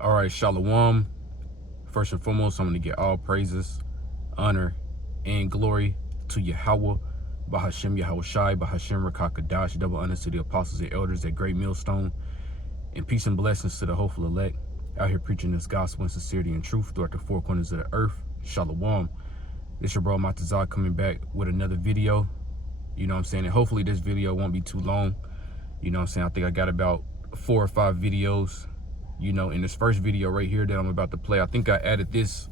All right, Shalom. First and foremost, I'm going to get all praises, honor, and glory to Yahweh, Bahashem Yahweh Shai, Bahashem Rakakadash, double honors to the apostles and elders at Great Millstone, and peace and blessings to the hopeful elect out here preaching this gospel in sincerity and truth throughout the four corners of the earth. Shalom. This your bro Matazar coming back with another video. You know what I'm saying? And hopefully this video won't be too long. You know what I'm saying? I think I got about 4 or 5 videos. You know, in this first video right here that I'm about to play, I think I added this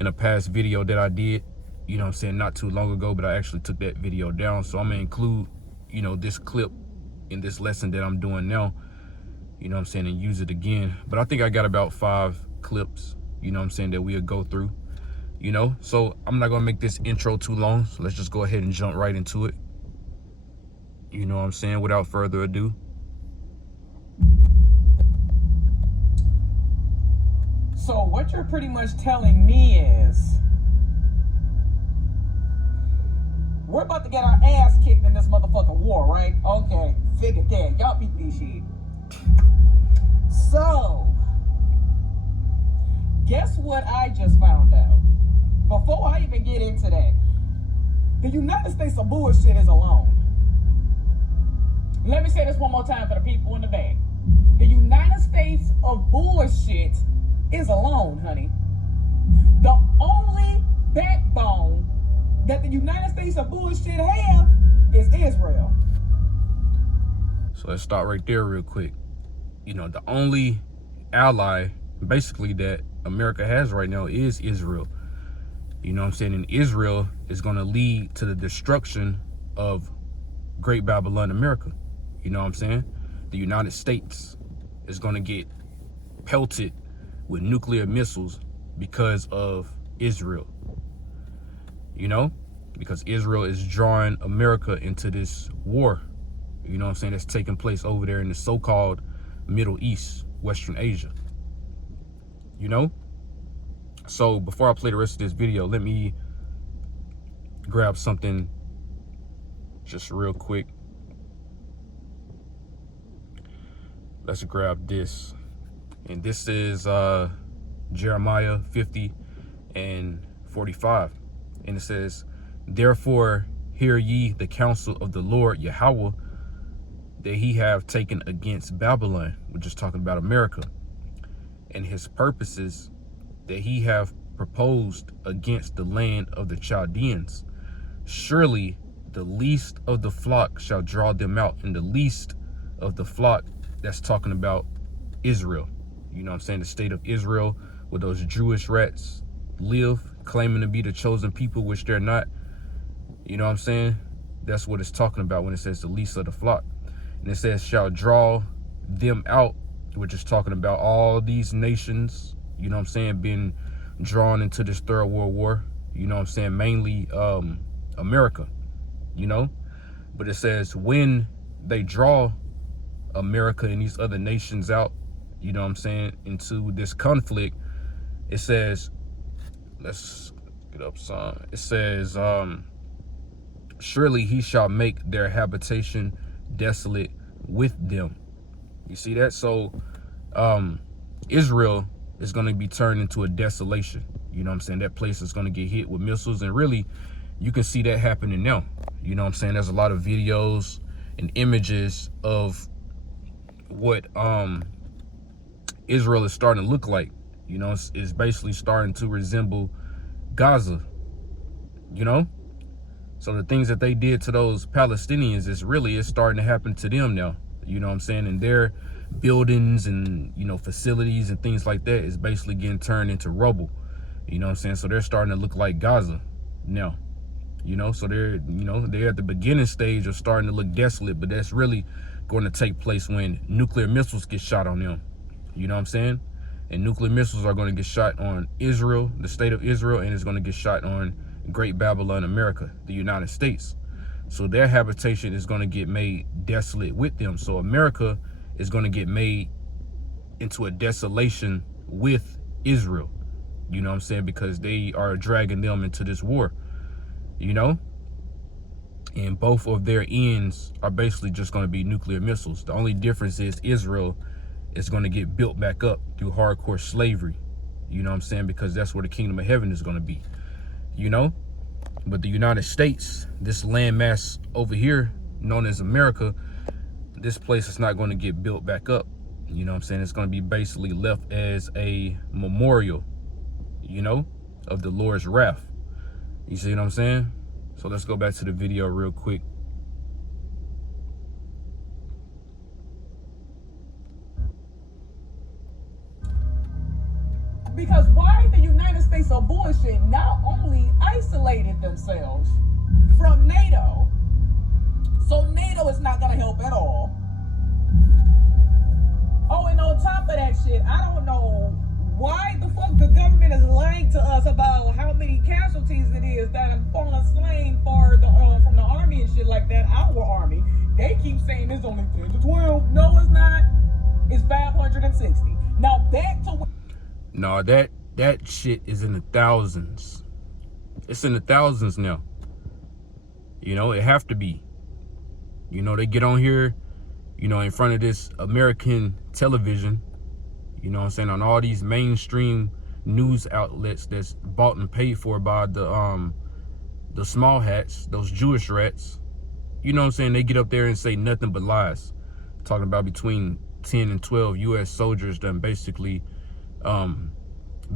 in a past video that I did, you know what I'm saying, not too long ago, but I actually took that video down. So I'm gonna include, you know, this clip in this lesson that I'm doing now, you know what I'm saying, and use it again. But I think I got about 5 clips, you know what I'm saying, that we'll go through, you know. So I'm not gonna make this intro too long. So let's just go ahead and jump right into it. You know what I'm saying, without further ado. So what you're pretty much telling me is we're about to get our ass kicked in this motherfucking war, right? Okay, figured that. Y'all beat this shit. So, guess what I just found out? Before I even get into that, the United States of bullshit is alone. Let me say this one more time for the people in the back. The United States of bullshit is alone, honey. The only backbone that the United States of bullshit have is Israel. So let's start right there real quick. You know, the only ally basically that America has right now is Israel. You know what I'm saying? And Israel is going to lead to the destruction of Great Babylon, America. You know what I'm saying? The United States is going to get pelted with nuclear missiles because of Israel. You know, because Israel is drawing America into this war, you know what I'm saying, that's taking place over there in the so-called Middle East, Western Asia. You know? So before I play the rest of this video, let me grab something just real quick. Let's grab this. And this is Jeremiah 50 and 45. And it says, "Therefore hear ye the counsel of the Lord Yahweh, that he have taken against Babylon," which is talking about America, "and his purposes that he have proposed against the land of the Chaldeans. Surely the least of the flock shall draw them out." And the least of the flock, that's talking about Israel. You know what I'm saying? The state of Israel, where those Jewish rats live, claiming to be the chosen people, which they're not. You know what I'm saying? That's what it's talking about when it says the least of the flock. And it says shall draw them out, which is talking about all these nations, you know what I'm saying, being drawn into this Third World War. You know what I'm saying? Mainly America, you know? But it says when they draw America and these other nations out, you know what I'm saying, into this conflict, it says, let's get up some. It says, surely he shall make their habitation desolate with them. You see that? So Israel is going to be turned into a desolation. You know what I'm saying? That place is going to get hit with missiles. And really, you can see that happening now. You know what I'm saying? There's a lot of videos and images of what Israel is starting to look like. You know, it's basically starting to resemble Gaza, you know? So the things that they did to those Palestinians is starting to happen to them now. You know what I'm saying? And their buildings and, you know, facilities and things like that is basically getting turned into rubble. You know what I'm saying? So they're starting to look like Gaza now. You know, so they're at the beginning stage of starting to look desolate, but that's really going to take place when nuclear missiles get shot on them. You know what I'm saying? And nuclear missiles are going to get shot on Israel, the state of Israel, and it's going to get shot on Great Babylon, America, the United States. So their habitation is going to get made desolate with them. So America is going to get made into a desolation with Israel. You know what I'm saying? Because they are dragging them into this war, you know? And both of their ends are basically just going to be nuclear missiles. The only difference is Israel it's going to get built back up through hardcore slavery. You know what I'm saying? Because that's where the kingdom of heaven is going to be, you know? But the United States, this landmass over here known as America, this place is not going to get built back up. You know what I'm saying? It's going to be basically left as a memorial, you know, of the Lord's wrath. You see what I'm saying? So let's go back to the video real quick. Because why the United States of bullshit not only isolated themselves from NATO, so NATO is not going to help at all. Oh, and on top of that shit, I don't know why the fuck the government is lying to us about how many casualties it is that have fallen slain for the from the army and shit like that. Our army, they keep saying it's only 10 to 12. No, it's not. It's 560. Now back to. No, that shit is in the thousands. It's in the thousands now. You know, it have to be. You know, they get on here, you know, in front of this American television, you know what I'm saying, on all these mainstream news outlets that's bought and paid for by the small hats, those Jewish rats. You know what I'm saying? They get up there and say nothing but lies. Talking about between 10 and 12 US soldiers done basically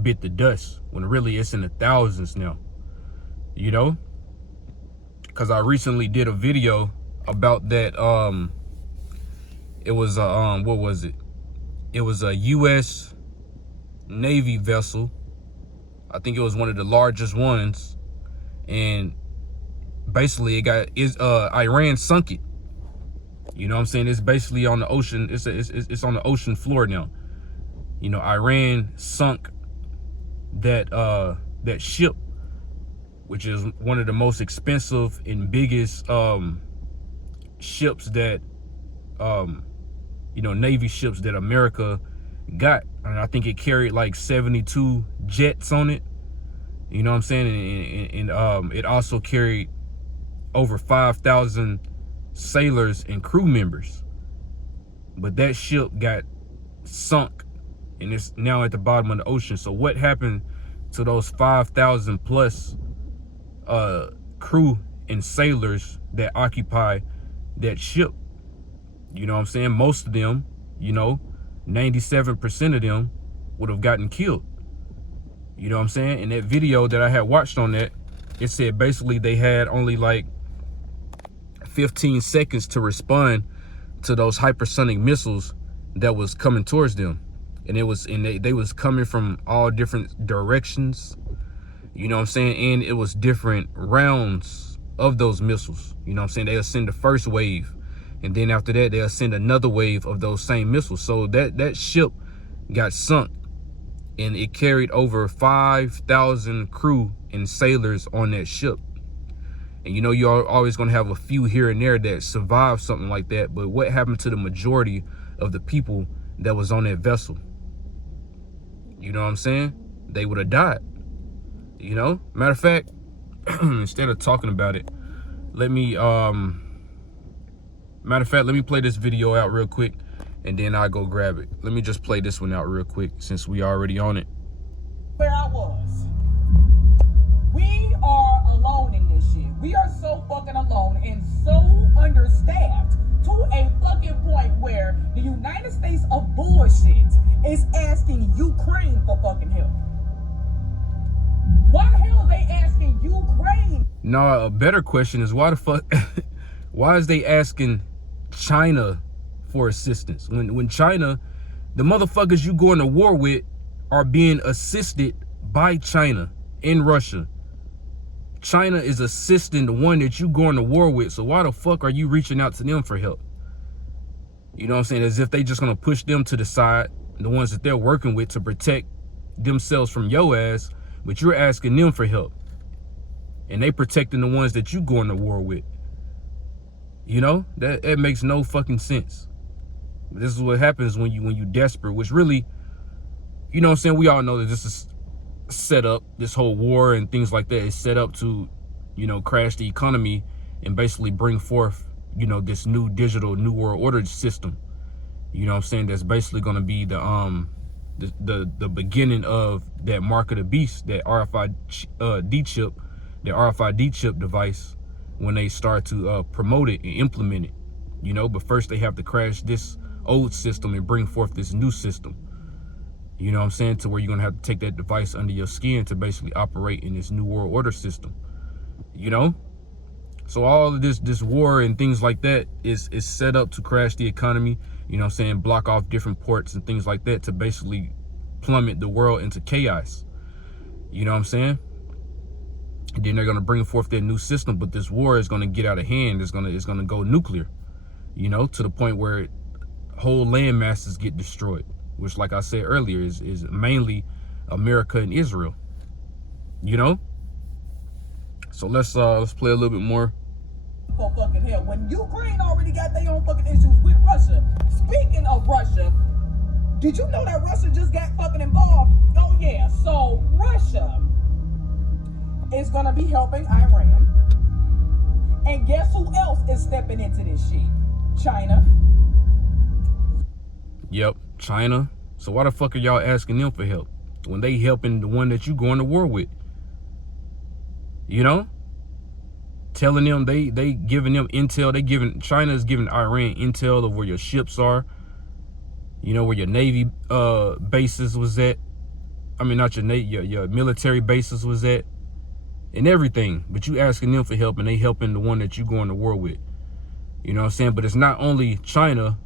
bit the dust, when really it's in the thousands now, you know? Because I recently did a video about that. It was a what was it? It was a US Navy vessel. I think it was one of the largest ones, and basically Iran sunk it. You know what I'm saying? It's basically on the ocean. It's on the ocean floor now. You know, Iran sunk that ship, which is one of the most expensive and biggest ships that you know, Navy ships that America got. And I think it carried like 72 jets on it. You know what I'm saying? And it also carried over 5,000 sailors and crew members. But that ship got sunk, and it's now at the bottom of the ocean. So what happened to those 5,000 plus crew and sailors that occupy that ship? You know what I'm saying? Most of them, you know, 97% of them would have gotten killed. You know what I'm saying? In that video that I had watched on that, it said basically they had only like 15 seconds to respond to those hypersonic missiles that was coming towards them. And they was coming from all different directions. You know what I'm saying? And it was different rounds of those missiles. You know what I'm saying? They'll send the first wave, and then after that, they'll send another wave of those same missiles. So that ship got sunk, and it carried over 5,000 crew and sailors on that ship. And you know, you're always going to have a few here and there that survive something like that. But what happened to the majority of the people that was on that vessel? You know what I'm saying? They would have died. You know, matter of fact, instead of talking about it, let me play this video out real quick, and then I'll go grab it. Let me just play this one out real quick since we already on it. Where I was. We are alone in this shit. We are so fucking alone and so understaffed to a fucking point where the United States of bullshit is asking Ukraine for fucking help. Why the hell are they asking Ukraine? No, a better question is why the fuck, why is they asking China for assistance? When China, the motherfuckers you going to war with are being assisted by China in Russia. China is assisting the one that you going to war with, so why the fuck are you reaching out to them for help? You know what I'm saying? As if they just gonna push them to the side, the ones that they're working with, to protect themselves from your ass, but you're asking them for help. And they protecting the ones that you going to war with. You know, that makes no fucking sense. This is what happens when you desperate, which really, you know what I'm saying, we all know that this is set up, this whole war and things like that is set up to, you know, crash the economy and basically bring forth, you know, this new digital new world order system. You know what I'm saying? That's basically going to be the beginning of that mark of the beast, that RFID chip, the RFID chip device, when they start to promote it and implement it. You know, but first they have to crash this old system and bring forth this new system. You know what I'm saying? To where you're going to have to take that device under your skin to basically operate in this new world order system. You know? So all of this war and things like that is set up to crash the economy, you know what I'm saying, block off different ports and things like that to basically plummet the world into chaos. You know what I'm saying? And then they're going to bring forth their new system, but this war is going to get out of hand. It's going to go nuclear, you know, to the point where whole land masses get destroyed, which, like I said earlier, is mainly America and Israel, you know? So let's play a little bit more. For fucking hell, when Ukraine already got their own fucking issues with Russia. Speaking of Russia, did you know that Russia just got fucking involved? Oh yeah, so Russia is gonna be helping Iran. And guess who else is stepping into this shit? China. Yep, China. So why the fuck are y'all asking them for help when they helping the one that you going to war with? You know? Telling them they giving them intel. China is giving Iran intel of where your ships are. You know, where your Navy bases was at. I mean, not your Navy, your military bases was at. And everything. But you asking them for help and they helping the one that you going to war with. You know what I'm saying? But it's not only China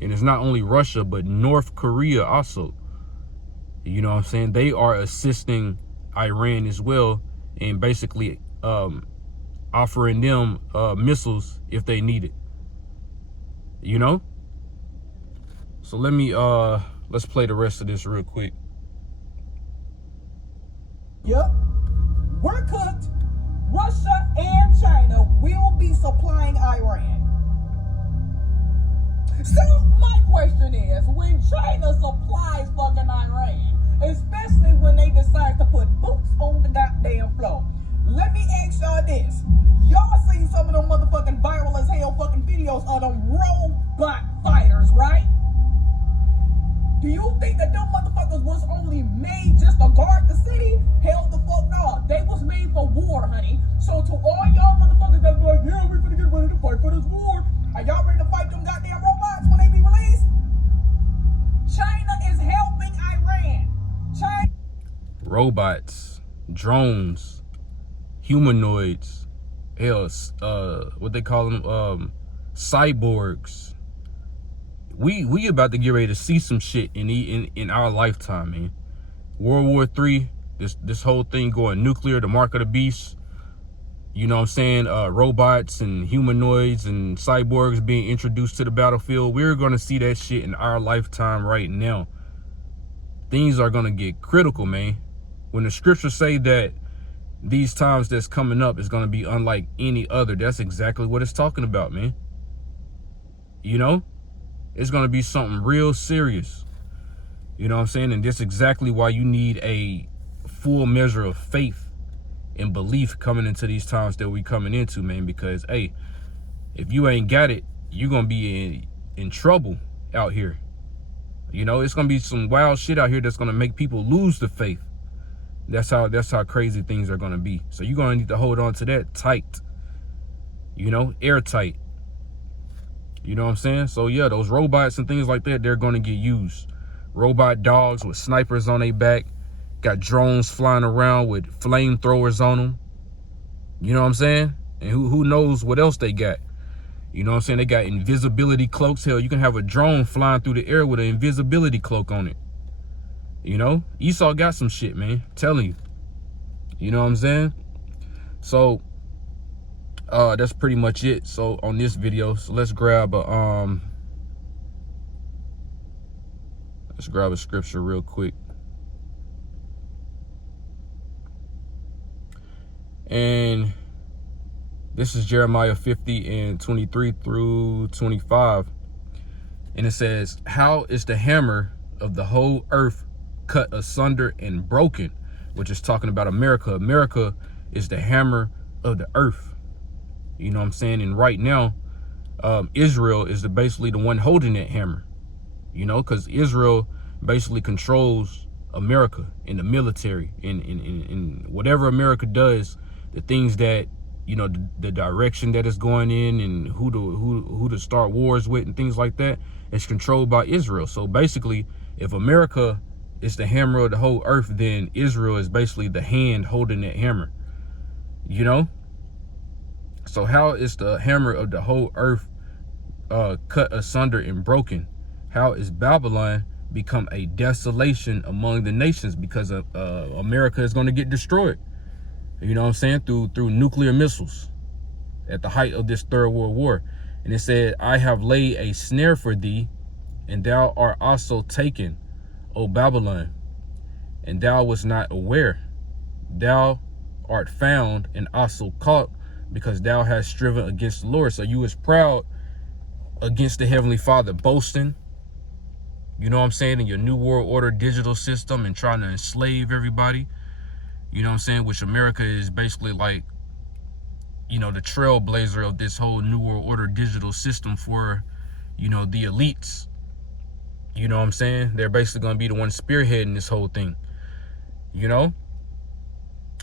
and it's not only Russia, but North Korea also. You know what I'm saying? They are assisting Iran as well and basically offering them missiles if they need it. You know? So let's play the rest of this real quick. Yep. We're cooked. Russia and China will be supplying Iran. So my question is, when China supplies fucking Iran, especially when they decide to put boots on the goddamn floor, let me ask y'all this. Y'all seen some of them motherfucking viral as hell fucking videos of them robot fighters, right? Do you think that them motherfuckers was only made just to guard the city? Hell the fuck no. They was made for war, honey. So to all y'all motherfuckers that's like, yeah, we finna get ready to fight for this war. Are y'all ready to fight them goddamn robots when they be released? China is helping Iran. China. Robots, drones, humanoids, hell, what they call them, cyborgs. We about to get ready to see some shit in our lifetime, man. World War III, this whole thing going nuclear, the mark of the beast. You know what I'm saying? Robots and humanoids and cyborgs being introduced to the battlefield. We're gonna see that shit in our lifetime right now. Things are gonna get critical, man. When the scriptures say that these times that's coming up is gonna be unlike any other, that's exactly what it's talking about, man. You know? It's going to be something real serious. You know what I'm saying? And that's exactly why you need a full measure of faith and belief coming into these times that we coming into, man. Because, hey, if you ain't got it, you're going to be in trouble out here. You know, it's going to be some wild shit out here that's going to make people lose the faith. That's how crazy things are going to be. So you're going to need to hold on to that tight. You know, airtight. You know what I'm saying? So yeah, those robots and things like that, they're going to get used. Robot dogs with snipers on their back. Got drones flying around with flamethrowers on them. You know what I'm saying? And who knows what else they got. You know what I'm saying? They got invisibility cloaks. Hell, you can have a drone flying through the air with an invisibility cloak on it. You know? Esau got some shit, man. I'm telling you. You know what I'm saying? So that's pretty much it. So on this video, so let's grab a scripture real quick. And this is Jeremiah 50 and 23 through 25. And it says, how is the hammer of the whole earth cut asunder and broken? Which is talking about America. America is the hammer of the earth. You know what I'm saying? And right now, Israel is basically the one holding that hammer. you know, because Israel basically controls America in the military, in whatever America does, the things that, you know, the direction that it's going in, and who to start wars with and things like that, is controlled by Israel. So basically, if America is the hammer of the whole earth, then Israel is basically the hand holding that hammer, you know? So how is the hammer of the whole earth cut asunder and broken? How is Babylon become a desolation among the nations? Because America is going to get destroyed, you know what I'm saying, through nuclear missiles at the height of this Third World War. And it said, I have laid a snare for thee, and thou art also taken, O Babylon, and thou wast not aware. Thou art found and also caught, because thou hast striven against the Lord. So you was proud against the Heavenly Father, boasting, you know what I'm saying, in your New World Order digital system, and trying to enslave everybody, you know what I'm saying, which America is basically like, you know, the trailblazer of this whole New World Order digital system for, you know, the elites. You know what I'm saying? They're basically going to be the ones spearheading this whole thing, you know?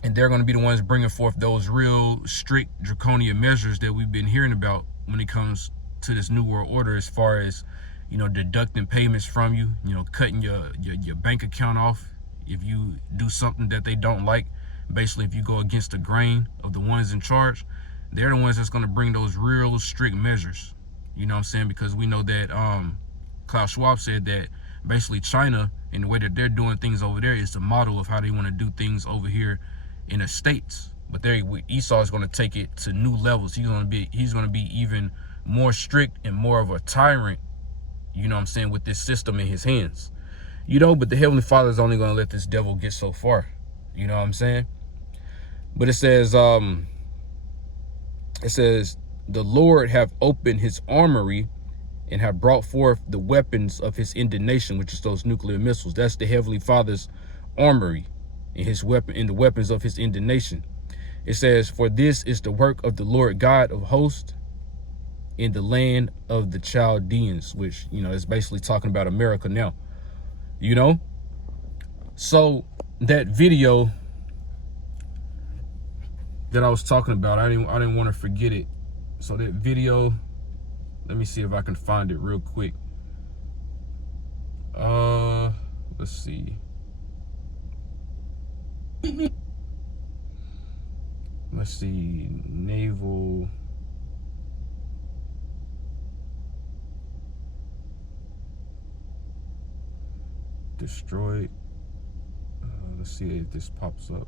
And they're going to be the ones bringing forth those real strict draconian measures that we've been hearing about when it comes to this New World Order, as far as, you know, deducting payments from you, you know, cutting your bank account off if you do something that they don't like. Basically, if you go against the grain of the ones in charge, they're the ones that's going to bring those real strict measures. You know what I'm saying? Because we know that Klaus Schwab said that basically China, and the way that they're doing things over there, is the model of how they want to do things over here in the States. But Esau is going to take it to new levels. He's going to be even more strict and more of a tyrant, you know what I'm saying, with this system in his hands. You know, but the Heavenly Father is only going to let this devil get so far. You know what I'm saying? But it says, the Lord have opened his armory and have brought forth the weapons of his indignation, which is those nuclear missiles. That's the Heavenly Father's armory and his weapon, and the weapons of his indignation. It says, for this is the work of the Lord God of hosts in the land of the Chaldeans, which, you know, is basically talking about America now, you know? So that video that I was talking about, I didn't want to forget it. So that video, let me see if I can find it real quick. Let's see. Let's see, naval. Destroyed. Let's see if this pops up.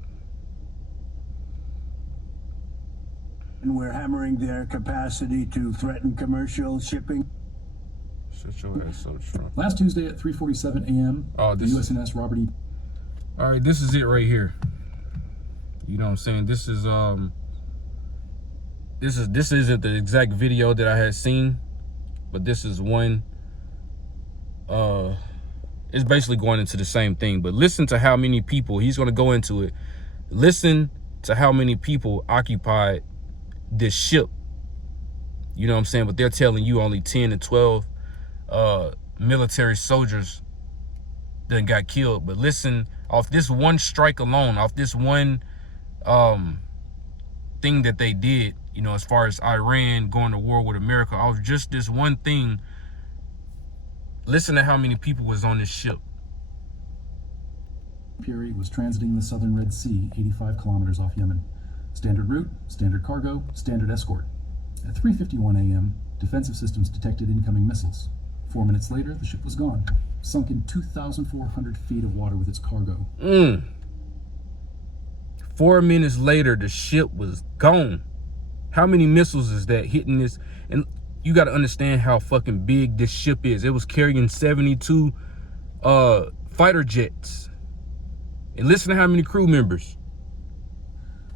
And we're hammering their capacity to threaten commercial shipping. Shut your ass up, Trump. Last Tuesday at 3:47 a.m., the USNS Robert E. All right, this is it right here. You know what I'm saying? This isn't the exact video that I had seen, but this is one. It's basically going into the same thing. But listen to how many people, he's going to go into it. Listen to how many people occupied this ship. You know what I'm saying? But they're telling you only 10 to 12 military soldiers that got killed. But listen, off this one strike alone, off this one thing that they did, you know, as far as Iran going to war with America, off just this one thing, listen to how many people was on this ship. Fury was transiting the southern Red Sea, 85 kilometers off Yemen. Standard route, standard cargo, standard escort. At 3:51 a.m., defensive systems detected incoming missiles. 4 minutes later, the ship was gone, sunk in 2,400 feet of water with its cargo. 4 minutes later, the ship was gone. How many missiles is that hitting this? And you got to understand how fucking big this ship is. It was carrying 72 fighter jets. And listen to how many crew members.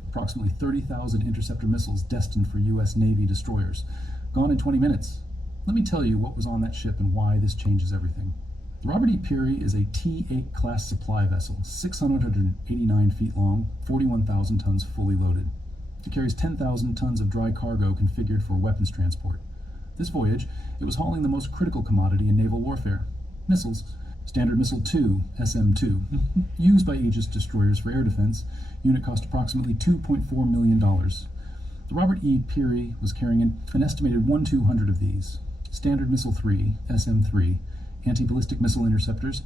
Approximately 30,000 interceptor missiles destined for U.S. Navy destroyers. Gone in 20 minutes. Let me tell you what was on that ship and why this changes everything. Robert E. Peary is a T-8 class supply vessel, 689 feet long, 41,000 tons fully loaded. It carries 10,000 tons of dry cargo configured for weapons transport. This voyage, it was hauling the most critical commodity in naval warfare, Missiles. Standard Missile 2, SM-2, used by Aegis destroyers for air defense. Unit cost approximately $2.4 million. The Robert E. Peary was carrying an estimated 1/200 of these. Standard Missile 3, SM-3, anti-ballistic missile interceptors.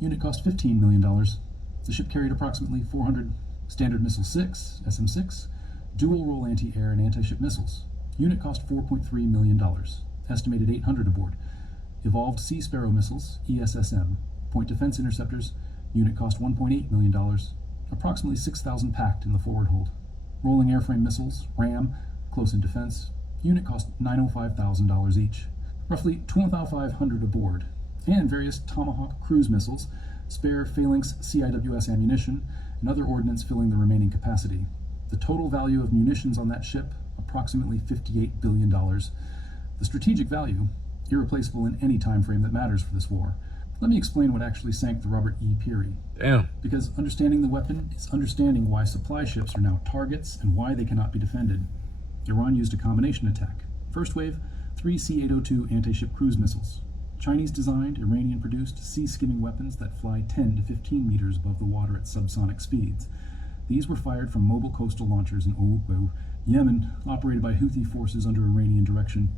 Unit cost $15 million. The ship carried approximately 400 Standard Missile 6, SM-6, dual-role anti-air and anti-ship missiles. Unit cost $4.3 million. Estimated 800 aboard. Evolved Sea Sparrow missiles, ESSM, point defense interceptors. Unit cost $1.8 million. Approximately 6,000 packed in the forward hold. Rolling airframe missiles, RAM, close-in defense. Unit cost $905,000 each. Roughly 2,500 aboard. And various Tomahawk cruise missiles, spare Phalanx CIWS ammunition, and other ordnance filling the remaining capacity. The total value of munitions on that ship, approximately $58 billion. The strategic value, irreplaceable in any time frame that matters for this war. Let me explain what actually sank the Robert E. Peary. Damn. Because understanding the weapon is understanding why supply ships are now targets and why they cannot be defended. Iran used a combination attack. First wave, 3 C-802 anti-ship cruise missiles. Chinese-designed, Iranian-produced sea-skimming weapons that fly 10 to 15 meters above the water at subsonic speeds. These were fired from mobile coastal launchers in Obu, Yemen, operated by Houthi forces under Iranian direction.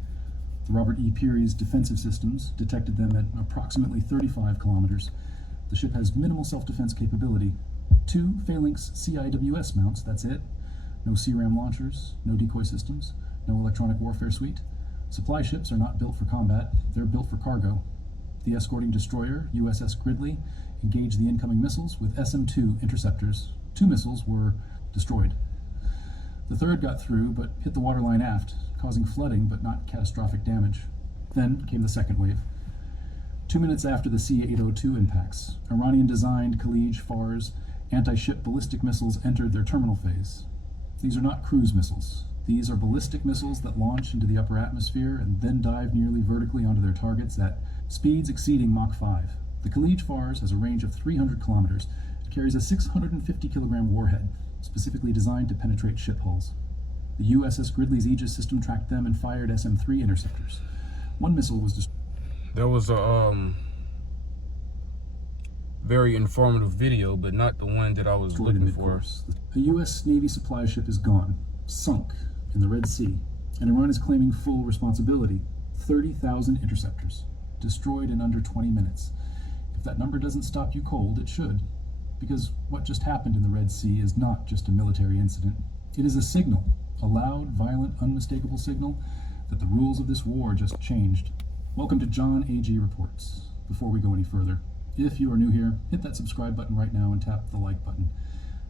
The Robert E. Peary's defensive systems detected them at approximately 35 kilometers. The ship has minimal self-defense capability. 2 Phalanx CIWS mounts, that's it. No CRAM launchers, no decoy systems, no electronic warfare suite. Supply ships are not built for combat, they're built for cargo. The escorting destroyer, USS Gridley, engaged the incoming missiles with SM-2 interceptors. 2 missiles were destroyed. The third got through, but hit the waterline aft, causing flooding but not catastrophic damage. Then came the second wave. 2 minutes after the C-802 impacts, Iranian-designed Khalij Fars anti-ship ballistic missiles entered their terminal phase. These are not cruise missiles. These are ballistic missiles that launch into the upper atmosphere and then dive nearly vertically onto their targets at speeds exceeding Mach 5. The Khalij Fars has a range of 300 kilometers. It carries a 650-kilogram warhead, specifically designed to penetrate ship hulls. The USS Gridley's Aegis system tracked them and fired SM-3 interceptors. One missile was destroyed. That was a very informative video, but not the one that I was looking for. A U.S. Navy supply ship is gone, sunk in the Red Sea, and Iran is claiming full responsibility. 30,000 interceptors, destroyed in under 20 minutes. If that number doesn't stop you cold, it should. Because what just happened in the Red Sea is not just a military incident. It is a signal, a loud, violent, unmistakable signal that the rules of this war just changed. Welcome to John A.G. Reports. Before we go any further, if you are new here, hit that subscribe button right now and tap the like button.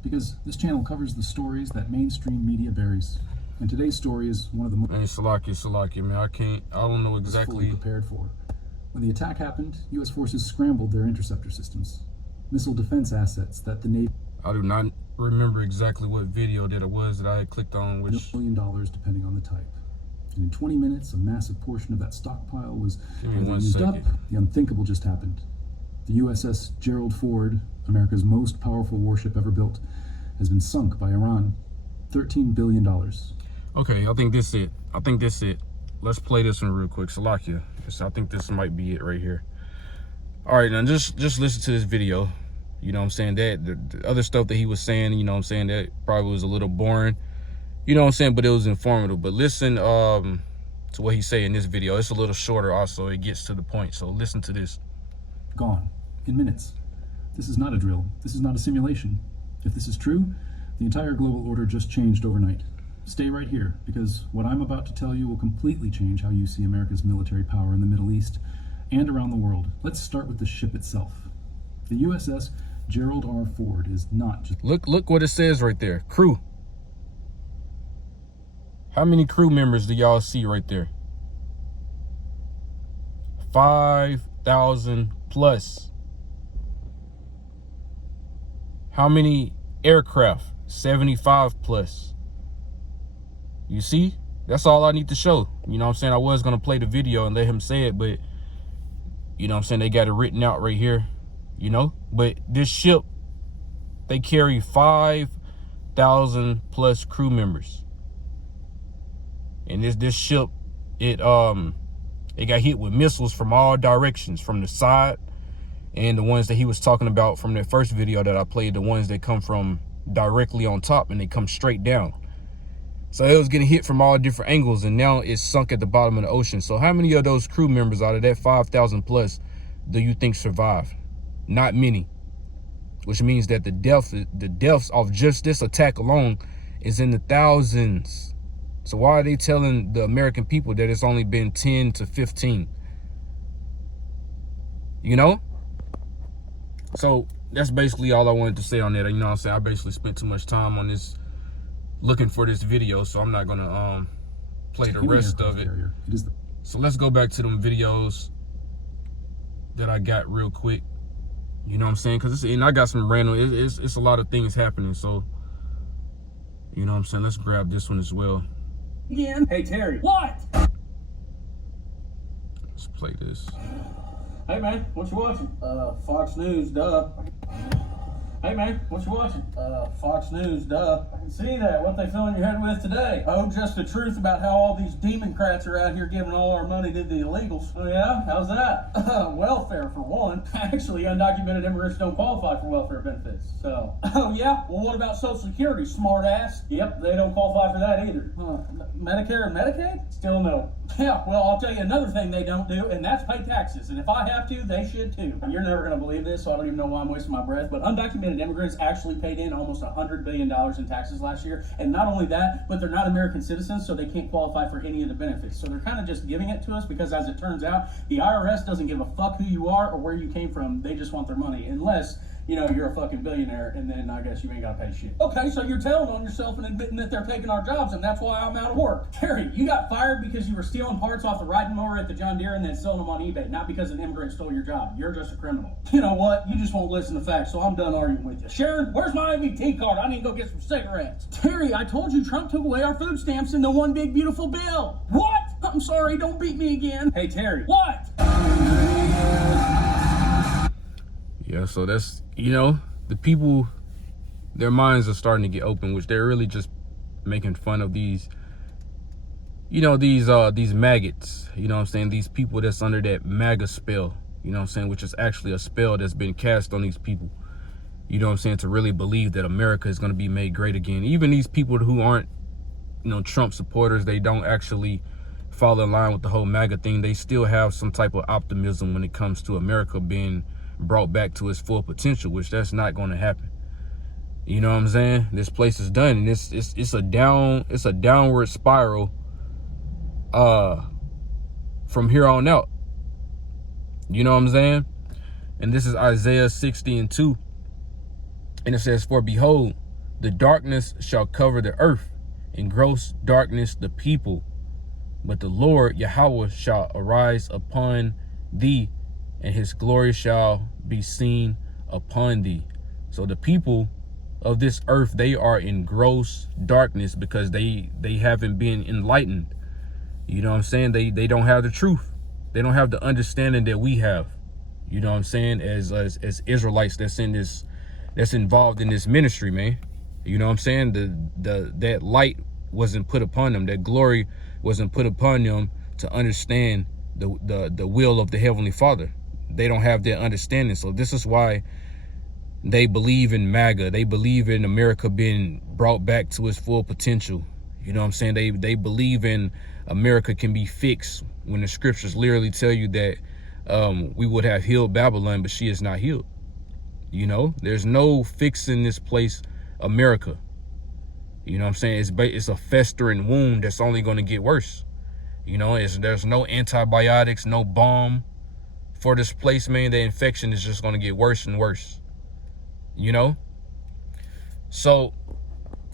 Because this channel covers the stories that mainstream media buries. And today's story is one of the most Salakia, man. I don't know exactly. fully prepared for. When the attack happened, U.S. forces scrambled their interceptor systems, missile defense assets that the Navy. I do not remember exactly what video that it was that I had clicked on, which $1 million depending on the type. And in 20 minutes, a massive portion of that stockpile was either used up. The unthinkable just happened. The USS Gerald Ford, America's most powerful warship ever built, has been sunk by Iran. $13 billion. Okay, I think this is it. Let's play this one real quick. Salakia. I think this might be it right here. All right, now just listen to this video. You know what I'm saying? That the other stuff that he was saying, you know what I'm saying, that probably was a little boring. You know what I'm saying? But it was informative. But listen to what he said in this video. It's a little shorter also. It gets to the point. So listen to this. Gone in minutes. This is not a drill. This is not a simulation. If this is true, the entire global order just changed overnight. Stay right here, because what I'm about to tell you will completely change how you see America's military power in the Middle East and around the world. Let's start with the ship itself. The USS Gerald R. Ford is not just... Look what it says right there. Crew. How many crew members do y'all see right there? 5,000 plus. How many aircraft? 75 plus. You see? That's all I need to show. You know what I'm saying? I was going to play the video and let him say it, but you know what I'm saying? They got it written out right here, you know? But this ship, they carry 5,000 plus crew members. And this ship, it They got hit with missiles from all directions, from the side, and the ones that he was talking about from that first video that I played, the ones that come from directly on top and they come straight down. So it was getting hit from all different angles, and now it's sunk at the bottom of the ocean. So how many of those crew members out of that 5,000 plus do you think survived? Not many. Which means that the deaths of just this attack alone is in the thousands. So why are they telling the American people that it's only been 10 to 15? You know? So that's basically all I wanted to say on that. You know what I'm saying? I basically spent too much time on this, looking for this video, so I'm not gonna play the rest of it. So let's go back to them videos that I got real quick. You know what I'm saying? Because I got some random, it's a lot of things happening. So, you know what I'm saying? Let's grab this one as well. Again. Hey, Terry. What? Let's play this. Hey, man, what you watching? Fox News, duh. Hey, man, what you watching? Fox News, duh. I can see that. What they filling your head with today? Oh, just the truth about how all these Democrats are out here giving all our money to the illegals. Oh, yeah? How's that? Welfare, for one. Actually, undocumented immigrants don't qualify for welfare benefits, so. Oh, yeah? Well, what about Social Security, smart ass? Yep, they don't qualify for that either. Medicare and Medicaid? Still no. Yeah, well, I'll tell you another thing they don't do, and that's pay taxes. And if I have to, they should too. You're never going to believe this, so I don't even know why I'm wasting my breath, but undocumented immigrants actually paid in almost $100 billion in taxes last year. And not only that, but they're not American citizens, so they can't qualify for any of the benefits. So they're kind of just giving it to us because, as it turns out, the IRS doesn't give a fuck who you are or where you came from. They just want their money, unless, you know, you're a fucking billionaire, and then I guess you ain't gotta pay shit. Okay, so you're telling on yourself and admitting that they're taking our jobs, and that's why I'm out of work. Terry, you got fired because you were stealing parts off the riding mower at the John Deere and then selling them on eBay, not because an immigrant stole your job. You're just a criminal. You know what? You just won't listen to facts, so I'm done arguing with you. Sharon, where's my MVT card? I need to go get some cigarettes. Terry, I told you Trump took away our food stamps in the one big beautiful bill. What? I'm sorry, don't beat me again. Hey, Terry. What? Yeah, so that's, you know, the people, their minds are starting to get open, which they're really just making fun of these, you know, these maggots, you know what I'm saying? These people that's under that MAGA spell, you know what I'm saying? Which is actually a spell that's been cast on these people, you know what I'm saying? To really believe that America is going to be made great again. Even these people who aren't, you know, Trump supporters, they don't actually fall in line with the whole MAGA thing. They still have some type of optimism when it comes to America being brought back to its full potential, which that's not going to happen. You know what I'm saying? This place is done, and it's a downward spiral from here on out. You know what I'm saying? And this is Isaiah 60:2, and it says, "For behold, the darkness shall cover the earth, and gross darkness the people, but the Lord Yahweh shall arise upon thee, and his glory shall be seen upon thee." So the people of this earth, they are in gross darkness because they haven't been enlightened. You know what I'm saying? They don't have the truth. They don't have the understanding that we have. You know what I'm saying? As Israelites that's involved in this ministry, man. You know what I'm saying? That light wasn't put upon them. That glory wasn't put upon them to understand the will of the Heavenly Father. They don't have that understanding. So this is why they believe in MAGA. They believe in America being brought back to its full potential. You know what I'm saying? They believe in America can be fixed, when the scriptures literally tell you that we would have healed Babylon, but she is not healed. You know, there's no fixing this place, America. You know what I'm saying? It's a festering wound that's only going to get worse. You know, there's no antibiotics, no balm for this place, man. The infection is just going to get worse and worse. You know? So,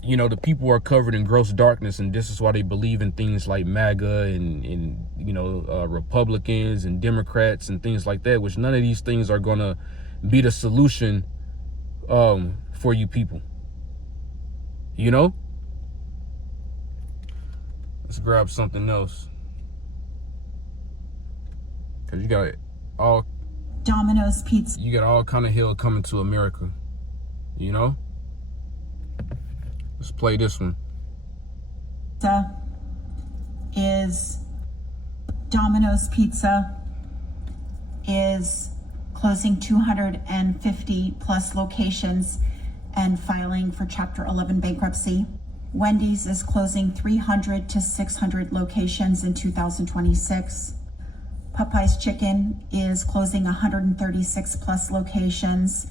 you know, the people are covered in gross darkness, and this is why they believe in things like MAGA and you know, Republicans and Democrats and things like that, which none of these things are going to be the solution for you people. You know? Let's grab something else. Because you got all Domino's Pizza. You got all kind of hell coming to America. You know? Let's play this one. Is Domino's Pizza is closing 250 plus locations and filing for Chapter 11 bankruptcy. Wendy's is closing 300 to 600 locations in 2026. Popeye's Chicken is closing 136 plus locations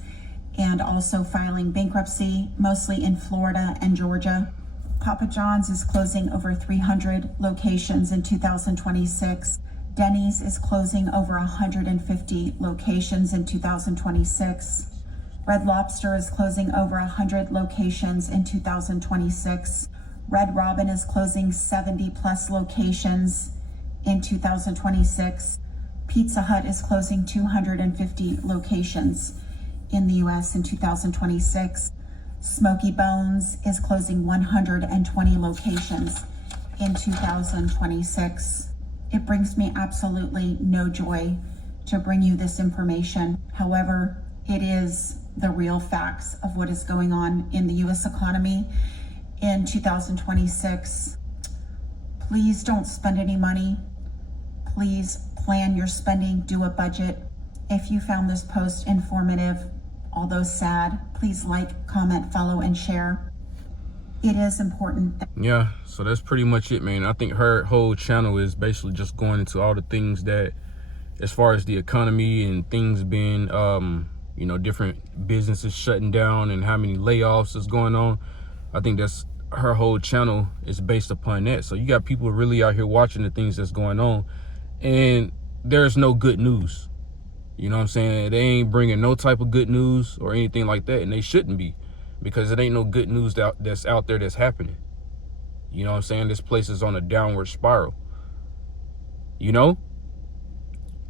and also filing bankruptcy, mostly in Florida and Georgia. Papa John's is closing over 300 locations in 2026. Denny's is closing over 150 locations in 2026. Red Lobster is closing over 100 locations in 2026. Red Robin is closing 70 plus locations in 2026. Pizza Hut is closing 250 locations in the US in 2026. Smoky Bones is closing 120 locations in 2026. It brings me absolutely no joy to bring you this information. However, it is the real facts of what is going on in the US economy in 2026. Please don't spend any money. Please plan your spending, do a budget. If you found this post informative, although sad, please like, comment, follow, and share. It is important. Yeah, so that's pretty much it, man. I think her whole channel is basically just going into all the things that, as far as the economy and things being, you know, different businesses shutting down and how many layoffs is going on. I think that's her whole channel is based upon that. So you got people really out here watching the things that's going on, and there's no good news. You know what I'm saying? They ain't bringing no type of good news or anything like that, and they shouldn't be, because it ain't no good news that's out there that's happening. You know what I'm saying? This place is on a downward spiral. You know?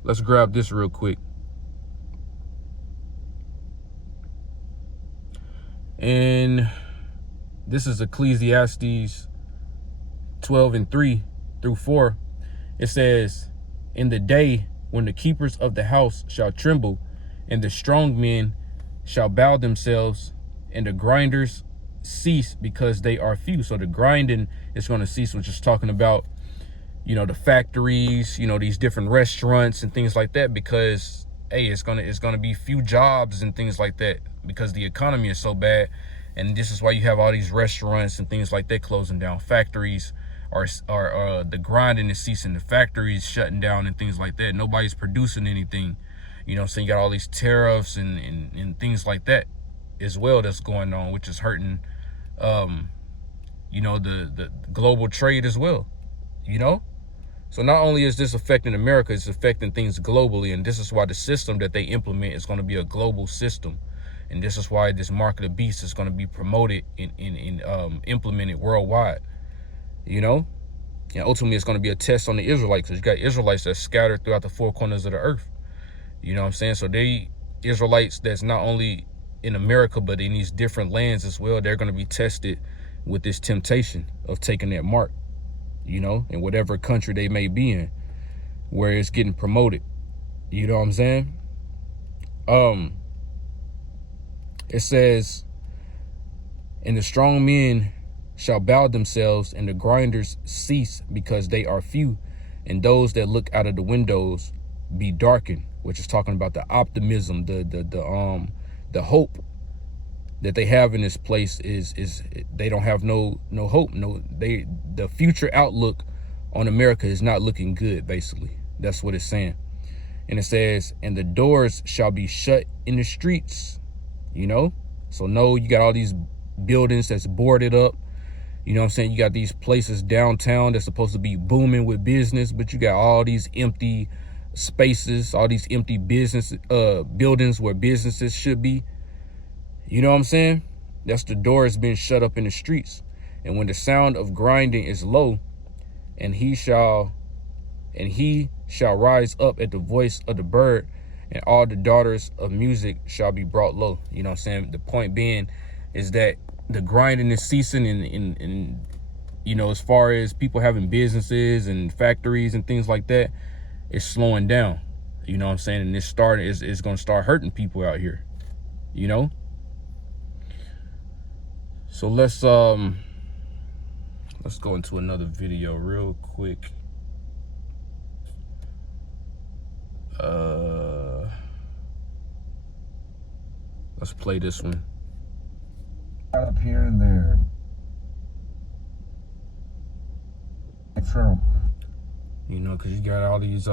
Let's grab this real quick. And this is Ecclesiastes 12:3-4. It says, in the day when the keepers of the house shall tremble, and the strong men shall bow themselves, and the grinders cease because they are few. So the grinding is going to cease, which is talking about, you know, the factories, you know, these different restaurants and things like that, because hey, it's gonna be few jobs and things like that, because the economy is so bad. And this is why you have all these restaurants and things like that closing down. Factories are the grinding is ceasing, the factories shutting down and things like that. Nobody's producing anything. You know what I'm saying? You got all these tariffs and things like that as well that's going on, which is hurting you know, the global trade as well, you know? So not only is this affecting America, it's affecting things globally, and this is why the system that they implement is going to be a global system. And this is why this mark of the beast is going to be promoted and implemented worldwide, you know? And ultimately, it's going to be a test on the Israelites, because you got Israelites that's scattered throughout the four corners of the earth. You know what I'm saying? So Israelites that's not only in America, but in these different lands as well, they're going to be tested with this temptation of taking that mark, you know, in whatever country they may be in, where it's getting promoted. You know what I'm saying? It says, and the strong men shall bow themselves, and the grinders cease because they are few, and those that look out of the windows be darkened, which is talking about the optimism, the hope that they have in this place is they don't have no hope. The future outlook on America is not looking good, basically. That's what it's saying. And it says, and the doors shall be shut in the streets, you know? So no, you got all these buildings that's boarded up. You know what I'm saying? You got these places downtown that's supposed to be booming with business, but you got all these empty spaces, all these empty business buildings where businesses should be. You know what I'm saying? That's the doors being shut up in the streets. And when the sound of grinding is low, and he shall rise up at the voice of the bird, and all the daughters of music shall be brought low. You know what I'm saying? The point being is that the grinding is ceasing, and you know, as far as people having businesses and factories and things like that, it's slowing down. You know what I'm saying? And it's going to start hurting people out here, you know? So let's go into another video real quick. Let's play this one. Up here and there. Trump. You know, because you got all these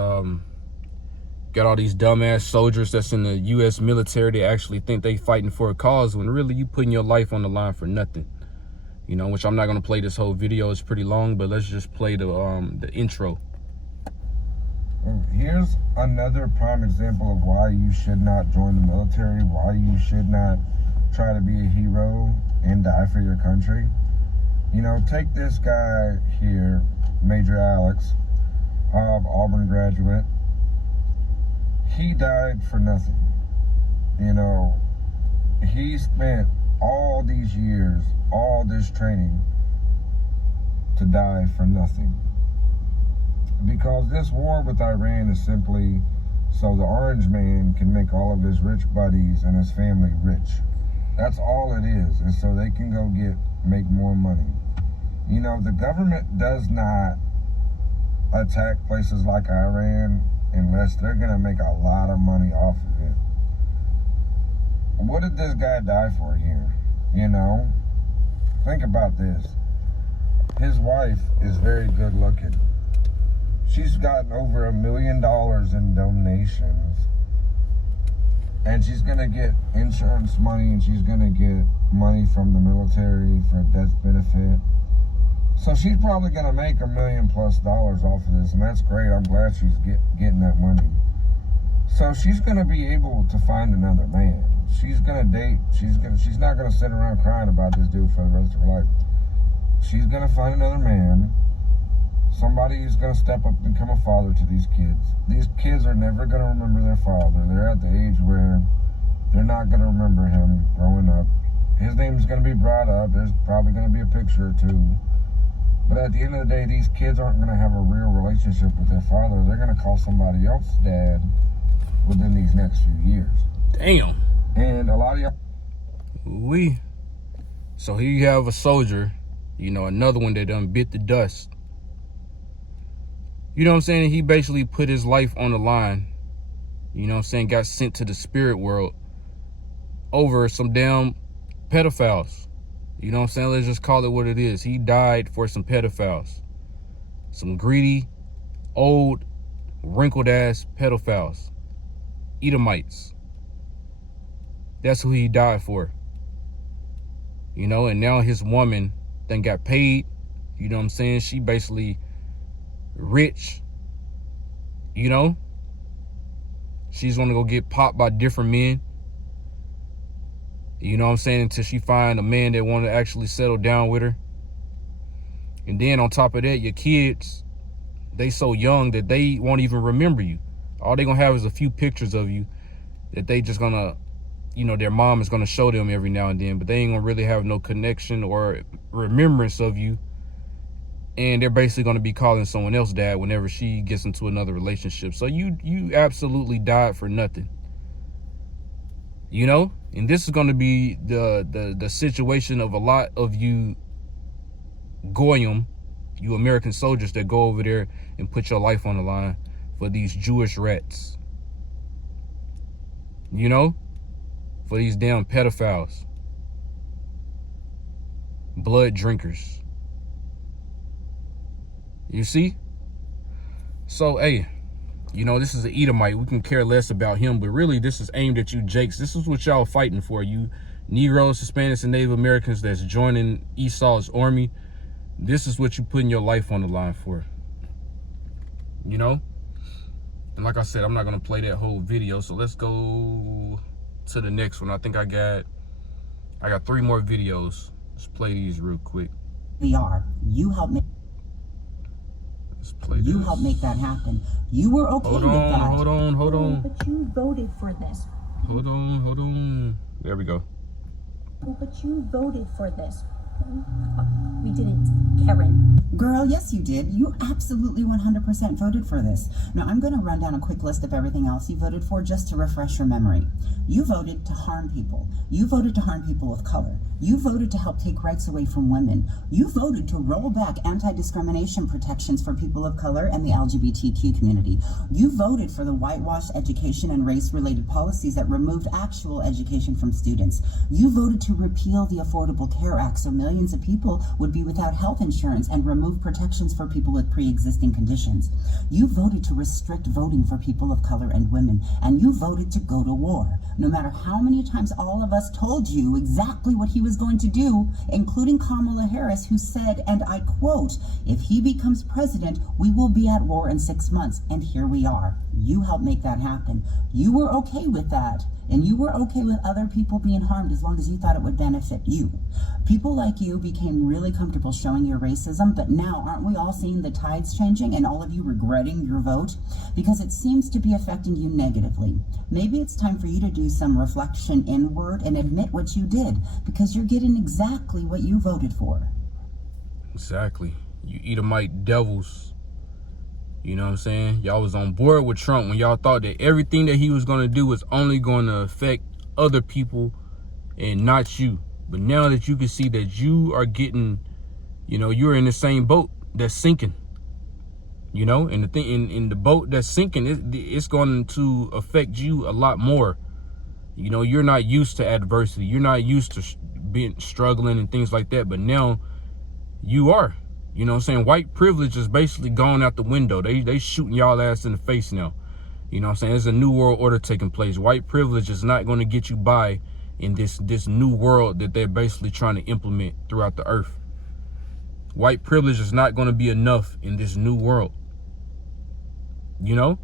dumbass soldiers that's in the U.S. military. They actually think they fighting for a cause when really you putting your life on the line for nothing. You know, which I'm not gonna play this whole video. It's pretty long, but let's just play the intro. Here's another prime example of why you should not join the military, why you should not try to be a hero and die for your country. You know, take this guy here, Major Alex, Auburn graduate. He died for nothing. You know, he spent all these years, all this training to die for nothing. Because this war with Iran is simply so the orange man can make all of his rich buddies and his family rich. That's all it is so they can go make more money. You know, the government does not attack places like Iran unless they're gonna make a lot of money off of it. What did this guy die for here? You know, think about this. His wife is very good looking. She's gotten over $1 million in donations, and she's gonna get insurance money, and she's gonna get money from the military for a death benefit. So she's probably gonna make $1 million+ off of this, and that's great. I'm glad she's getting that money. So she's gonna be able to find another man. She's gonna date. She's not gonna sit around crying about this dude for the rest of her life. She's gonna find another man. Somebody is going to step up and become a father to these kids. These kids are never going to remember their father. They're at the age where they're not going to remember him growing up. His name is going to be brought up. There's probably going to be a picture or two. But at the end of the day, these kids aren't going to have a real relationship with their father. They're going to call somebody else dad within these next few years. Damn. And a lot of y'all... So here you have a soldier, you know, another one that done bit the dust. You know what I'm saying? He basically put his life on the line. You know what I'm saying? Got sent to the spirit world over some damn pedophiles. You know what I'm saying? Let's just call it what it is. He died for some pedophiles. Some greedy, old, wrinkled ass pedophiles. Edomites. That's who he died for. You know, and now his woman then got paid. You know what I'm saying? She basically rich, you know, she's gonna go get popped by different men, you know what I'm saying, until she find a man that want to actually settle down with her. And then on top of that, your kids, they so young that they won't even remember you. All they gonna have is a few pictures of you that they just gonna, you know, their mom is gonna show them every now and then, but they ain't gonna really have no connection or remembrance of you. And they're basically going to be calling someone else dad whenever she gets into another relationship. So you absolutely died for nothing. You know? And this is going to be the situation of a lot of you Goyim, you American soldiers that go over there and put your life on the line for these Jewish rats. You know? For these damn pedophiles. Blood drinkers. You see? So, hey, you know, this is an Edomite. We can care less about him, but really this is aimed at you Jakes. This is what y'all fighting for. You Negroes, Hispanics, and Native Americans that's joining Esau's army. This is what you putting your life on the line for. You know? And like I said, I'm not going to play that whole video. So let's go to the next one. I think I got 3 more videos. Let's play these real quick. We are. You helped me. You helped make that happen. You were okay with that. Hold on. But you voted for this. Hold on. There we go. But you voted for this. We didn't, Karen. Girl, yes you did. You absolutely 100% voted for this. Now I'm going to run down a quick list of everything else you voted for just to refresh your memory. You voted to harm people. You voted to harm people of color. You voted to help take rights away from women. You voted to roll back anti-discrimination protections for people of color and the LGBTQ community. You voted for the whitewashed education and race-related policies that removed actual education from students. You voted to repeal the Affordable Care Act so millions of people would be without health insurance and remove protections for people with pre-existing conditions. You voted to restrict voting for people of color and women, and you voted to go to war. No matter how many times all of us told you exactly what he was going to do, including Kamala Harris, who said, and I quote, "If he becomes president, we will be at war in 6 months." And here we are. You helped make that happen. You were okay with that. And you were okay with other people being harmed as long as you thought it would benefit you. People like you became really comfortable showing your racism, but now aren't we all seeing the tides changing and all of you regretting your vote? Because it seems to be affecting you negatively. Maybe it's time for you to do some reflection inward and admit what you did, because you're getting exactly what you voted for. Exactly. You Edomite devils. You know what I'm saying? Y'all was on board with Trump when y'all thought that everything that he was going to do was only going to affect other people and not you. But now that you can see that you are getting, you know, you're in the same boat that's sinking. You know, and the thing in the boat that's sinking, it's going to affect you a lot more. You know, you're not used to adversity. You're not used to being struggling and things like that. But now you are. You know what I'm saying? White privilege is basically gone out the window. They shooting y'all ass in the face now. You know what I'm saying? There's a new world order taking place. White privilege is not going to get you by in this new world that they're basically trying to implement throughout the earth. White privilege is not going to be enough in this new world. You know?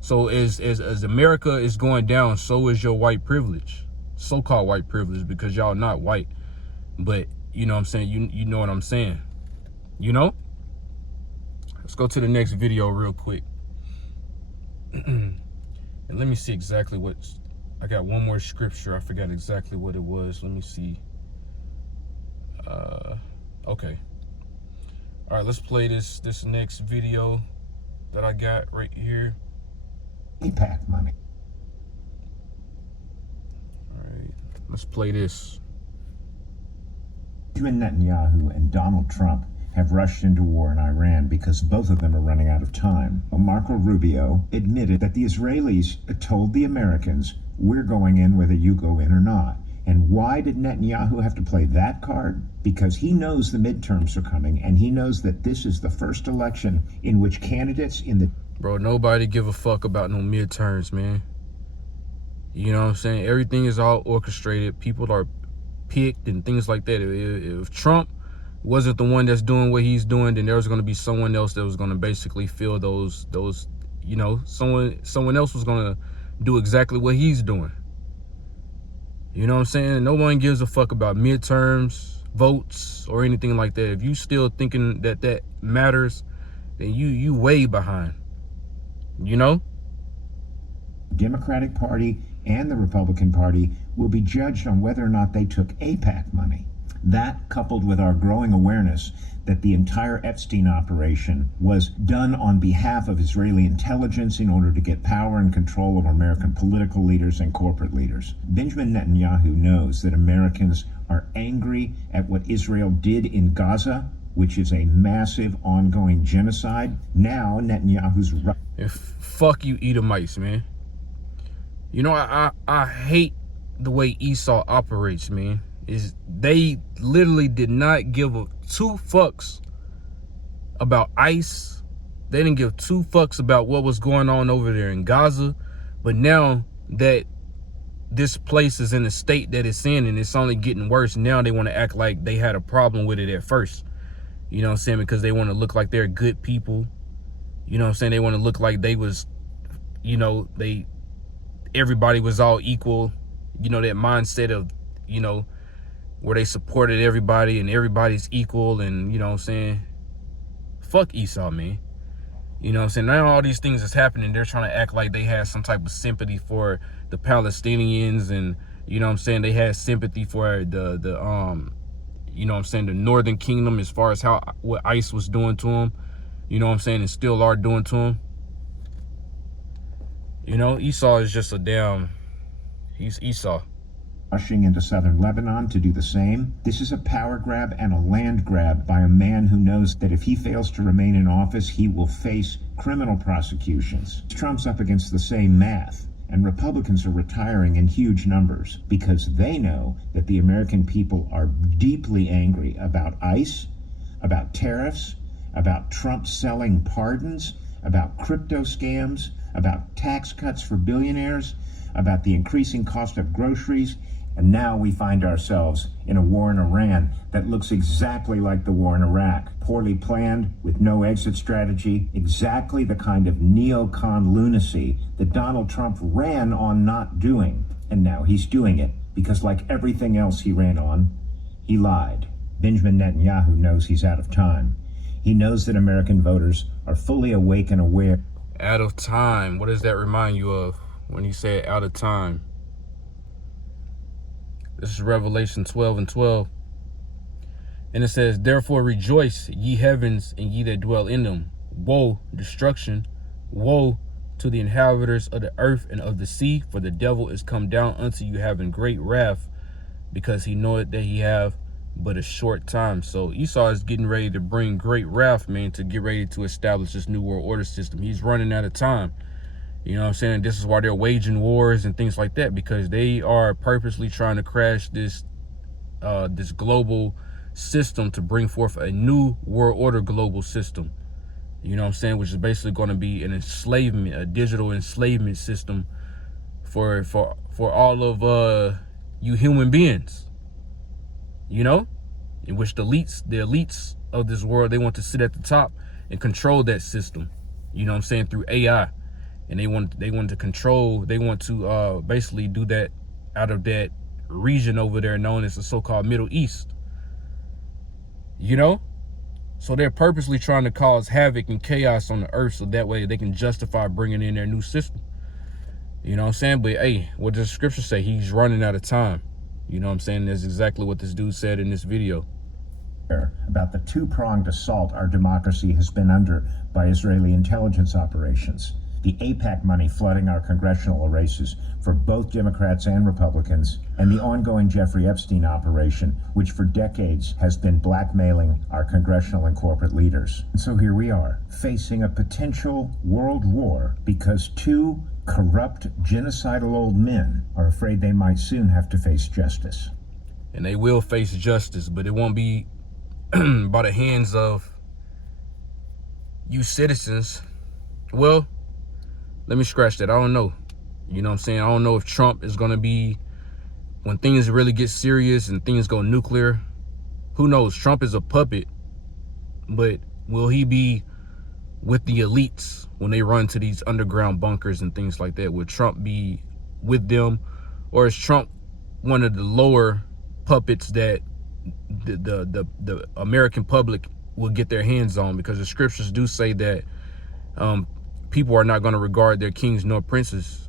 So as America is going down, so is your white privilege. So-called white privilege, because y'all not white. But, you know what I'm saying? You know what I'm saying? You know? Let's go to the next video real quick. And let me see exactly what... I got one more scripture. I forgot exactly what it was. Let me see. Okay. All right, let's play this next video that I got right here. AIPAC money. All right, let's play this. Benjamin Netanyahu and Donald Trump have rushed into war in Iran because both of them are running out of time. Marco Rubio admitted that the Israelis told the Americans, we're going in whether you go in or not. And why did Netanyahu have to play that card? Because he knows the midterms are coming, and he knows that this is the first election in which candidates in the... Bro, nobody give a fuck about no midterms, man. You know what I'm saying? Everything is all orchestrated. People are picked and things like that. If Trump wasn't the one that's doing what he's doing, then there was going to be someone else that was going to basically fill those, you know, someone else was going to do exactly what he's doing. You know what I'm saying? No one gives a fuck about midterms, votes, or anything like that. If you still thinking that matters, then you way behind. You know? Democratic Party and the Republican Party will be judged on whether or not they took AIPAC money. That, coupled with our growing awareness that the entire Epstein operation was done on behalf of Israeli intelligence in order to get power and control of American political leaders and corporate leaders. Benjamin Netanyahu knows that Americans are angry at what Israel did in Gaza, which is a massive ongoing genocide. Now Netanyahu's... Fuck you Edomites, man. You know, I hate the way Esau operates, man. Is they literally did not give two fucks about ICE. They didn't give two fucks about what was going on over there in Gaza. But now that this place is in the state that it's in and it's only getting worse, now they want to act like they had a problem with it at first. You know what I'm saying? Because they want to look like they're good people. You know what I'm saying? They want to look like they was, you know, everybody was all equal. You know, that mindset of, you know, where they supported everybody and everybody's equal, and you know what I'm saying? Fuck Esau, man. You know what I'm saying? Now all these things is happening, they're trying to act like they had some type of sympathy for the Palestinians, and you know what I'm saying, they had sympathy for the you know what I'm saying, the Northern Kingdom, as far as what ICE was doing to them, you know what I'm saying, and still are doing to them. You know, Esau is just he's Esau. Rushing into southern Lebanon to do the same. This is a power grab and a land grab by a man who knows that if he fails to remain in office, he will face criminal prosecutions. Trump's up against the same math, and Republicans are retiring in huge numbers because they know that the American people are deeply angry about ICE, about tariffs, about Trump selling pardons, about crypto scams, about tax cuts for billionaires, about the increasing cost of groceries. And now we find ourselves in a war in Iran that looks exactly like the war in Iraq. Poorly planned, with no exit strategy, exactly the kind of neocon lunacy that Donald Trump ran on not doing. And now he's doing it because, like everything else he ran on, he lied. Benjamin Netanyahu knows he's out of time. He knows that American voters are fully awake and aware. Out of time. What does that remind you of when you say out of time? This is Revelation 12:12. And it says, therefore rejoice, ye heavens, and ye that dwell in them. Woe, destruction, woe to the inhabitants of the earth and of the sea, for the devil is come down unto you having great wrath, because he knoweth that he have but a short time. So Esau is getting ready to bring great wrath, man, to get ready to establish this new world order system. He's running out of time. You know what I'm saying? This is why they're waging wars and things like that, because they are purposely trying to crash this this global system to bring forth a new world order global system. You know what I'm saying? Which is basically going to be an enslavement, a digital enslavement system for all of you human beings. You know, in which the elites of this world, they want to sit at the top and control that system. You know what I'm saying? Through AI. And they want to control, they want to basically do that out of that region over there known as the so-called Middle East. You know? So they're purposely trying to cause havoc and chaos on the earth so that way they can justify bringing in their new system. You know what I'm saying? But hey, what does the scripture say? He's running out of time. You know what I'm saying? That's exactly what this dude said in this video. About the two-pronged assault our democracy has been under by Israeli intelligence operations. The AIPAC money flooding our congressional races for both Democrats and Republicans, and the ongoing Jeffrey Epstein operation, which for decades has been blackmailing our congressional and corporate leaders. And so here we are, facing a potential world war because two corrupt, genocidal old men are afraid they might soon have to face justice. And they will face justice, but it won't be by the hands of you citizens. Well, let me scratch that. I don't know. You know what I'm saying? I don't know if Trump is going to be, when things really get serious and things go nuclear, who knows? Trump is a puppet, but will he be with the elites when they run to these underground bunkers and things like that? Will Trump be with them? Or is Trump one of the lower puppets that the American public will get their hands on? Because the scriptures do say that people are not going to regard their kings nor princes,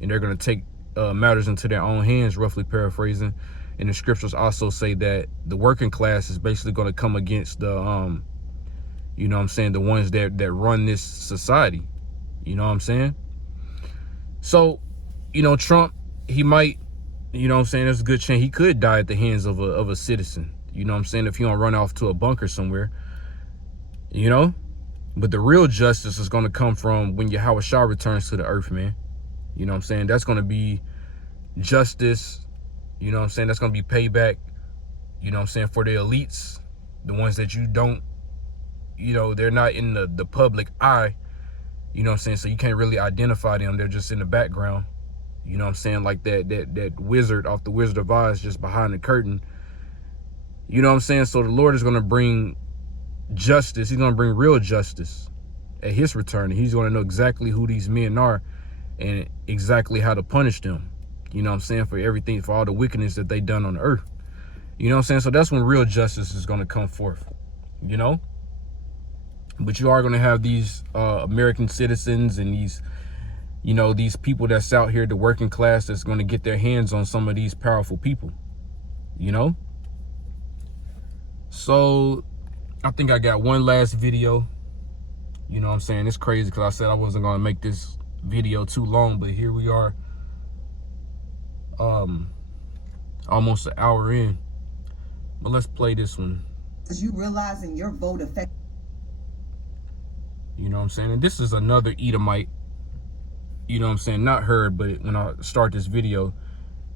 and they're going to take matters into their own hands, roughly paraphrasing. And the scriptures also say that the working class is basically going to come against the you know what I'm saying, the ones that run this society. You know what I'm saying? So, you know, Trump, he might, you know what I'm saying, there's a good chance he could die at the hands of a citizen. You know what I'm saying? If he don't run off to a bunker somewhere, you know? But the real justice is going to come from when Yahweh Shah returns to the earth, man. You know what I'm saying? That's going to be justice. You know what I'm saying? That's going to be payback, you know what I'm saying, for the elites, the ones that you don't, you know, they're not in the public eye, you know what I'm saying? So you can't really identify them. They're just in the background. You know what I'm saying? Like that wizard off the Wizard of Oz just behind the curtain. You know what I'm saying? So the Lord is going to bring justice. He's going to bring real justice at his return. He's going to know exactly who these men are and exactly how to punish them. You know what I'm saying? For everything, for all the wickedness that they done on the earth. You know what I'm saying? So that's when real justice is going to come forth, you know? But you are going to have these American citizens and these, you know, these people that's out here, the working class, that's going to get their hands on some of these powerful people, you know? So I think I got one last video. You know what I'm saying? It's crazy because I said I wasn't going to make this video too long, but here we are, almost an hour in. But let's play this one. Because you realizing your vote affects. You know what I'm saying? And this is another Edomite. You know what I'm saying? Not her, but when I start this video,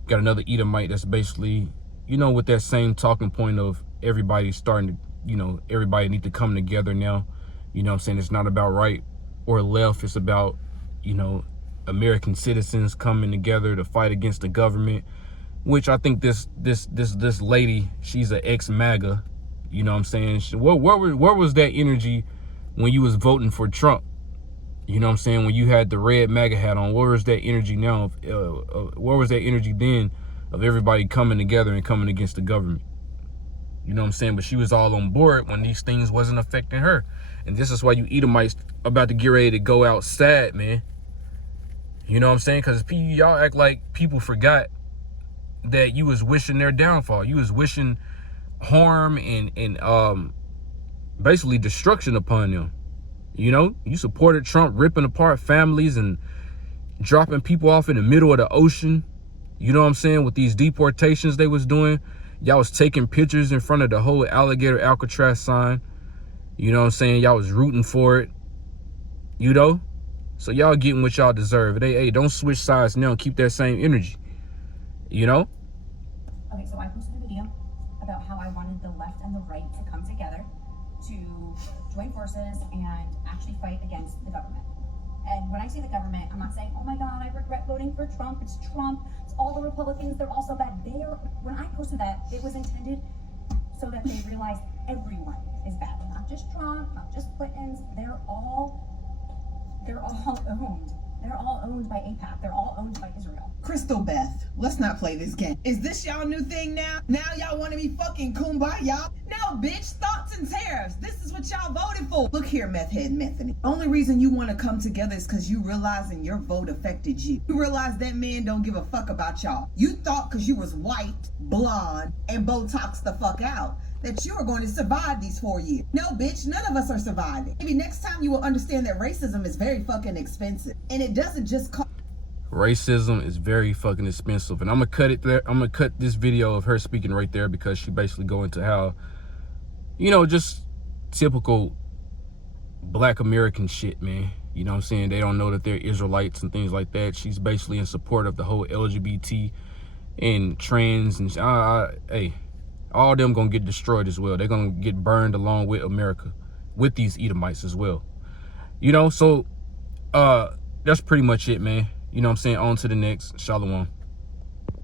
got another Edomite that's basically, you know, with that same talking point of everybody starting to, you know, everybody need to come together now. You know what I'm saying? It's not about right or left. It's about, you know, American citizens coming together to fight against the government, which I think this lady, she's an ex-MAGA. You know what I'm saying? Where was that energy when you was voting for Trump? You know what I'm saying? When you had the red MAGA hat on, where was that energy now? Where was that energy then of everybody coming together and coming against the government? You know what I'm saying? But she was all on board when these things wasn't affecting her. And this is why you Edomites about to get ready to go out sad, man. You know what I'm saying? Because y'all act like people forgot that you was wishing their downfall. You was wishing harm and basically destruction upon them. You know, you supported Trump ripping apart families and dropping people off in the middle of the ocean. You know what I'm saying? With these deportations they was doing. Y'all was taking pictures in front of the whole alligator Alcatraz sign. You know what I'm saying? Y'all was rooting for it. You know? So y'all getting what y'all deserve. Hey, don't switch sides now. Keep that same energy. You know? Okay, so I posted a video about how I wanted the left and the right to come together to join forces and actually fight against the government. And when I say the government, I'm not saying, oh my God, I regret voting for Trump. It's Trump. It's all the Republicans. They're all so bad. When I posted that, it was intended so that they realize everyone is bad. Not just Trump, not just Clintons. They're all owned. They're all owned by AIPAC. They're all owned by Israel. Crystal Beth, let's not play this game. Is this y'all new thing now? Now y'all want to be fucking kumbaya? No, bitch, thoughts and tariffs. This is what y'all voted for. Look here, meth head Methany. Only reason you want to come together is because you realizing your vote affected you. You realize that man don't give a fuck about y'all. You thought because you was white, blonde, and Botox the fuck out that you are going to survive these 4 years. No, bitch, none of us are surviving. Maybe next time you will understand that racism is very fucking expensive. And it doesn't just cost. Racism is very fucking expensive. And I'm gonna cut it there. I'm gonna cut this video of her speaking right there because she basically go into how, you know, just typical black American shit, man. You know what I'm saying? They don't know that they're Israelites and things like that. She's basically in support of the whole LGBT and trans and hey, all of them gonna get destroyed as well. They're gonna get burned along with America, with these Edomites as well. You know, so that's pretty much it, man. You know what I'm saying? On to the next. Shalom.